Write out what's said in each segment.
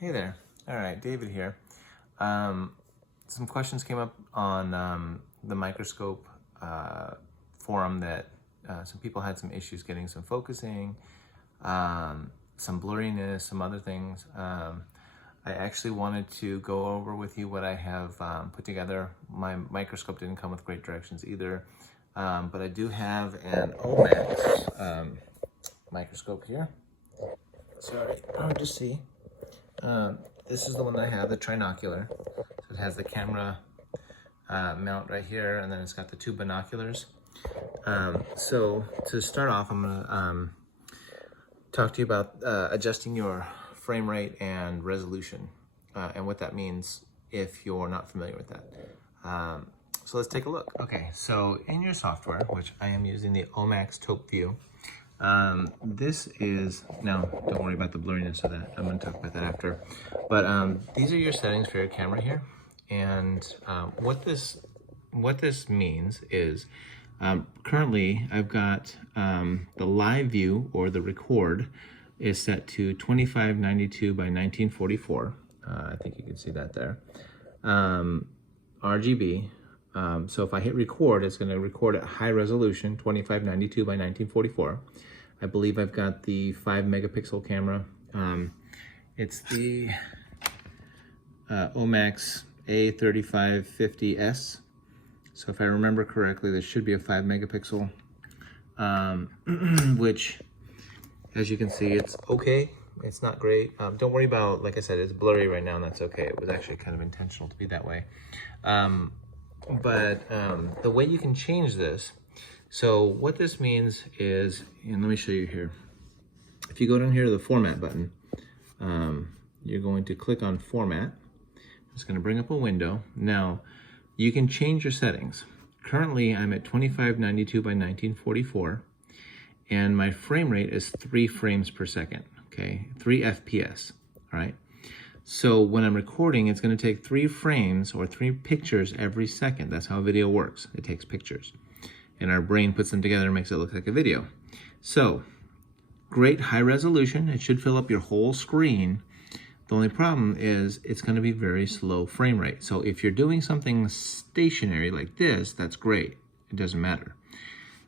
Hey there. All right, David here. Some questions came up on the Microscope forum that some people had some issues getting some focusing, some blurriness, some other things. I actually wanted to go over with you what I have put together. My Microscope didn't come with great directions either, but I do have an OMAX microscope here. Sorry, hard to see. This is the one that I have, the trinocular. So it has the camera mount right here, and then it's got the two binoculars. So to start off, I'm gonna talk to you about adjusting your frame rate and resolution, and what that means if you're not familiar with that. So let's take a look. Okay, so in your software, which I am using the OMAX Taupe View, this is, now don't worry about the blurriness of that, I'm going to talk about that after, but these are your settings for your camera here, and what this means is currently I've got the live view, or the record, is set to 2592 by 1944. I think you can see that there. RGB. So if I hit record, it's going to record at high resolution, 2592 by 1944. I believe I've got the 5 megapixel camera. It's the OMAX A3550S. So if I remember correctly, this should be a 5 megapixel, which, as you can see, it's okay. It's not great. Don't worry about, like I said, it's blurry right now, and that's okay. It was actually kind of intentional to be that way. But the way you can change this, so what this means is, and let me show you here. If you go down here to the format button, you're going to click on format. It's going to bring up a window. Now, you can change your settings. Currently, I'm at 2592 by 1944, and my frame rate is 3 frames per second, okay? 3 FPS, all right? So when I'm recording, it's going to take 3 frames or 3 pictures every second. That's how video works. It takes pictures. And our brain puts them together and makes it look like a video. So, great high resolution. It should fill up your whole screen. The only problem is it's going to be very slow frame rate. So if you're doing something stationary like this, that's great. It doesn't matter.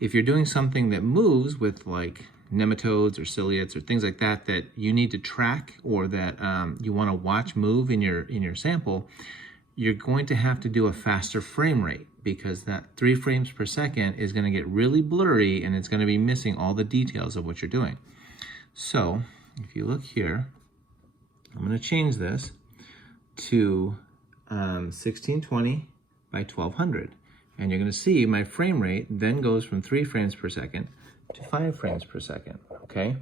If you're doing something that moves with, like, nematodes or ciliates or things like that that you need to track, or that you want to watch move in your sample, you're going to have to do a faster frame rate, because that 3 frames per second is going to get really blurry, and it's going to be missing all the details of what you're doing. So if you look here, I'm going to change this to 1620 by 1200, and you're going to see my frame rate then goes from 3 frames per second to 5 frames per second, okay?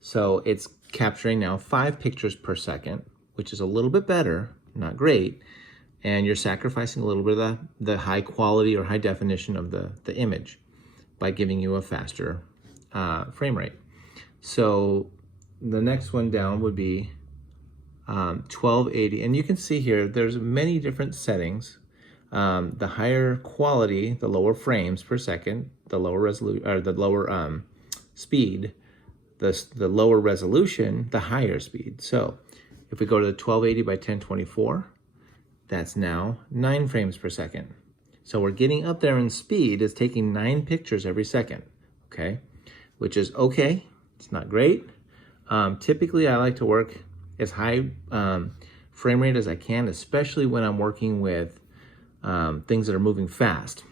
So it's capturing now 5 pictures per second, which is a little bit better, not great, and you're sacrificing a little bit of the high quality or high definition of the image by giving you a faster frame rate. So the next one down would be 1280, and you can see here there's many different settings. The higher quality, the lower frames per second, the lower resolution, or the lower speed, the lower resolution, the higher speed. So if we go to the 1280 by 1024, that's now 9 frames per second. So we're getting up there in speed. It's taking 9 pictures every second, okay? Which is okay. It's not great. Typically, I like to work as high frame rate as I can, especially when I'm working with things that are moving fast.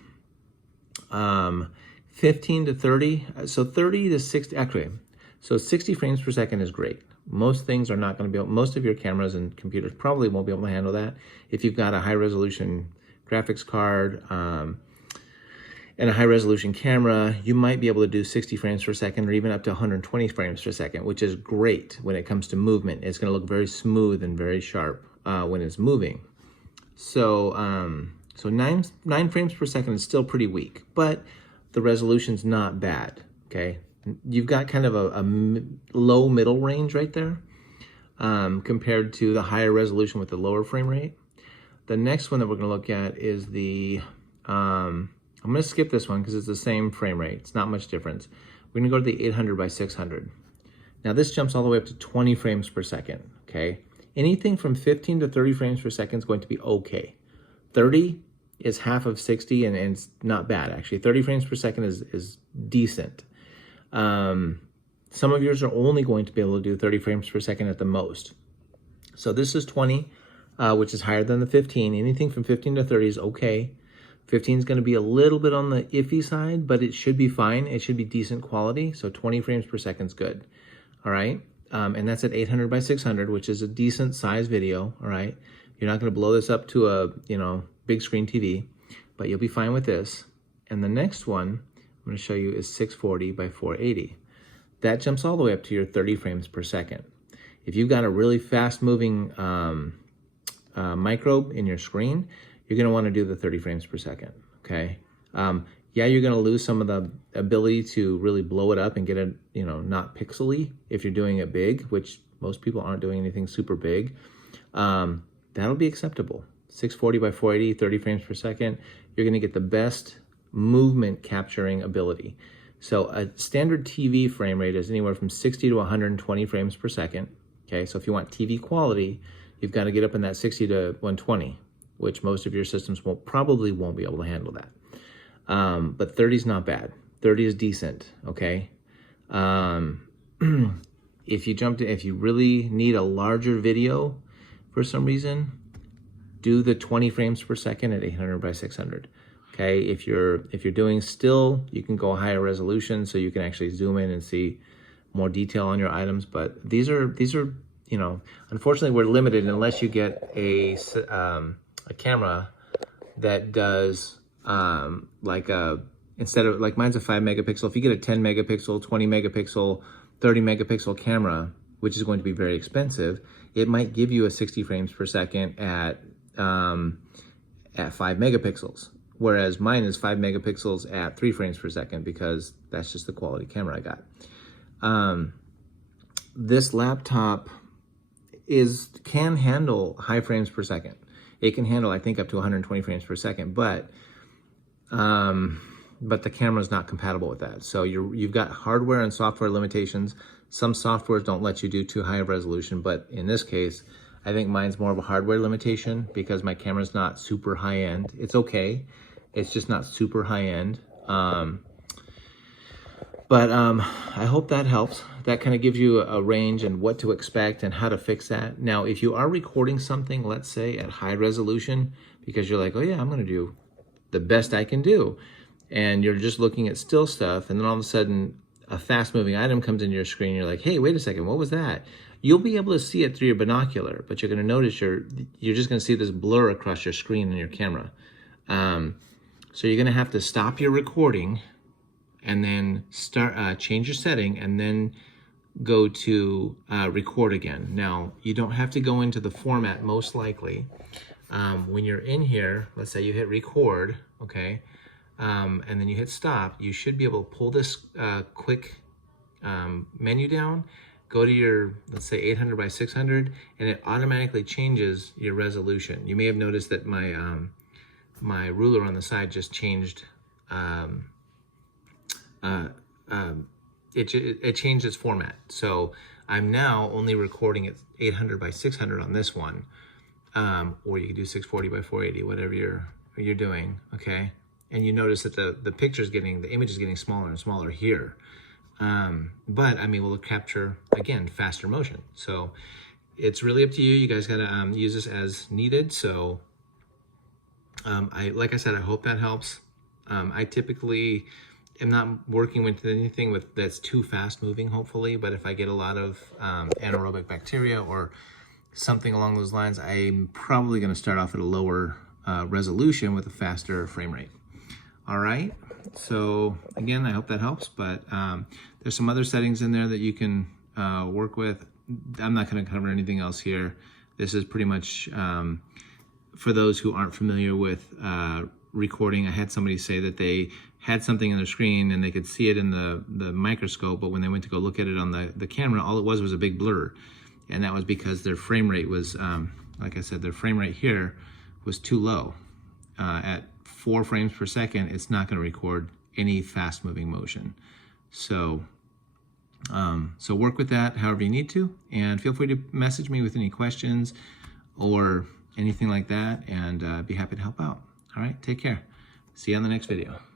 15 to 30, so 30 to 60, actually, so 60 frames per second is great. Most things are not going to be able, most of your cameras and computers probably won't be able to handle that. If you've got a high resolution graphics card and a high resolution camera, you might be able to do 60 frames per second, or even up to 120 frames per second, which is great when it comes to movement. It's going to look very smooth and very sharp when it's moving. So, so 9 frames per second is still pretty weak, but the resolution's not bad, okay? You've got kind of a low middle range right there compared to the higher resolution with the lower frame rate. The next one that we're going to look at is the, I'm going to skip this one because it's the same frame rate. It's not much difference. We're going to go to the 800 by 600. Now this jumps all the way up to 20 frames per second, okay? Anything from 15 to 30 frames per second is going to be okay. 30 is half of 60, and it's not bad, actually. 30 frames per second is decent. Some of yours are only going to be able to do 30 frames per second at the most. So this is 20, which is higher than the 15. Anything from 15 to 30 is okay. 15 is going to be a little bit on the iffy side, but it should be fine. It should be decent quality. So 20 frames per second is good. All right. And that's at 800 by 600, which is a decent size video. All right. You're not going to blow this up to a, big screen TV, but you'll be fine with this. And the next one I'm going to show you is 640 by 480. That jumps all the way up to your 30 frames per second. If you've got a really fast moving microbe in your screen, you're going to want to do the 30 frames per second. Okay. Yeah, you're going to lose some of the ability to really blow it up and get it, not pixely if you're doing it big, which most people aren't doing anything super big. That'll be acceptable. 640 by 480, 30 frames per second. You're going to get the best movement capturing ability. So a standard TV frame rate is anywhere from 60 to 120 frames per second. Okay, so if you want TV quality, you've got to get up in that 60 to 120, which most of your systems probably won't be able to handle that. But 30 is not bad. 30 is decent. Okay. If you really need a larger video for some reason, do the 20 frames per second at 800 by 600. Okay. If you're doing still, you can go higher resolution so you can actually zoom in and see more detail on your items. But these are unfortunately we're limited unless you get a camera that does instead of like mine's a 5 megapixel. If you get a 10 megapixel, 20 megapixel, 30 megapixel camera, which is going to be very expensive, it might give you a 60 frames per second at 5 megapixels. Whereas mine is 5 megapixels at 3 frames per second because that's just the quality camera I got. This laptop can handle high frames per second. It can handle, I think, up to 120 frames per second, but the camera is not compatible with that. So you've got hardware and software limitations. Some softwares don't let you do too high of resolution, but in this case, I think mine's more of a hardware limitation because my camera's not super high end. It's okay. It's just not super high end. But I hope that helps. That kind of gives you a range and what to expect and how to fix that. Now, if you are recording something, let's say at high resolution, because you're like, oh yeah, I'm going to do the best I can do, and you're just looking at still stuff, and then all of a sudden a fast moving item comes into your screen, you're like, hey, wait a second, what was that? You'll be able to see it through your binocular, but you're going to notice you're just going to see this blur across your screen and your camera. So you're going to have to stop your recording and then start change your setting and then go to record again. Now, you don't have to go into the format most likely. When you're in here, let's say you hit record, okay, and then you hit stop, you should be able to pull this quick menu down, go to your, let's say 800 by 600, and it automatically changes your resolution. You may have noticed that my my ruler on the side just changed. It changed its format. So I'm now only recording at 800 by 600 on this one, or you can do 640 by 480, whatever you're doing, okay? And you notice that the image is getting smaller and smaller here. But I mean, we'll capture, again, faster motion. So it's really up to you. You guys gotta use this as needed. So like I said, I hope that helps. I typically am not working with anything that's too fast moving, hopefully, but if I get a lot of anaerobic bacteria or something along those lines, I'm probably going to start off at a lower resolution with a faster frame rate. All right, so again, I hope that helps, but there's some other settings in there that you can work with. I'm not going to cover anything else here. This is pretty much for those who aren't familiar with recording. I had somebody say that they had something on their screen and they could see it in the microscope, but when they went to go look at it on the camera, all it was a big blur. And that was because their frame rate was, like I said, their frame rate here was too low. At 4 frames per second, it's not going to record any fast moving motion. So So work with that however you need to, and feel free to message me with any questions or anything like that, and be happy to help out. All right, take care. See you on the next video.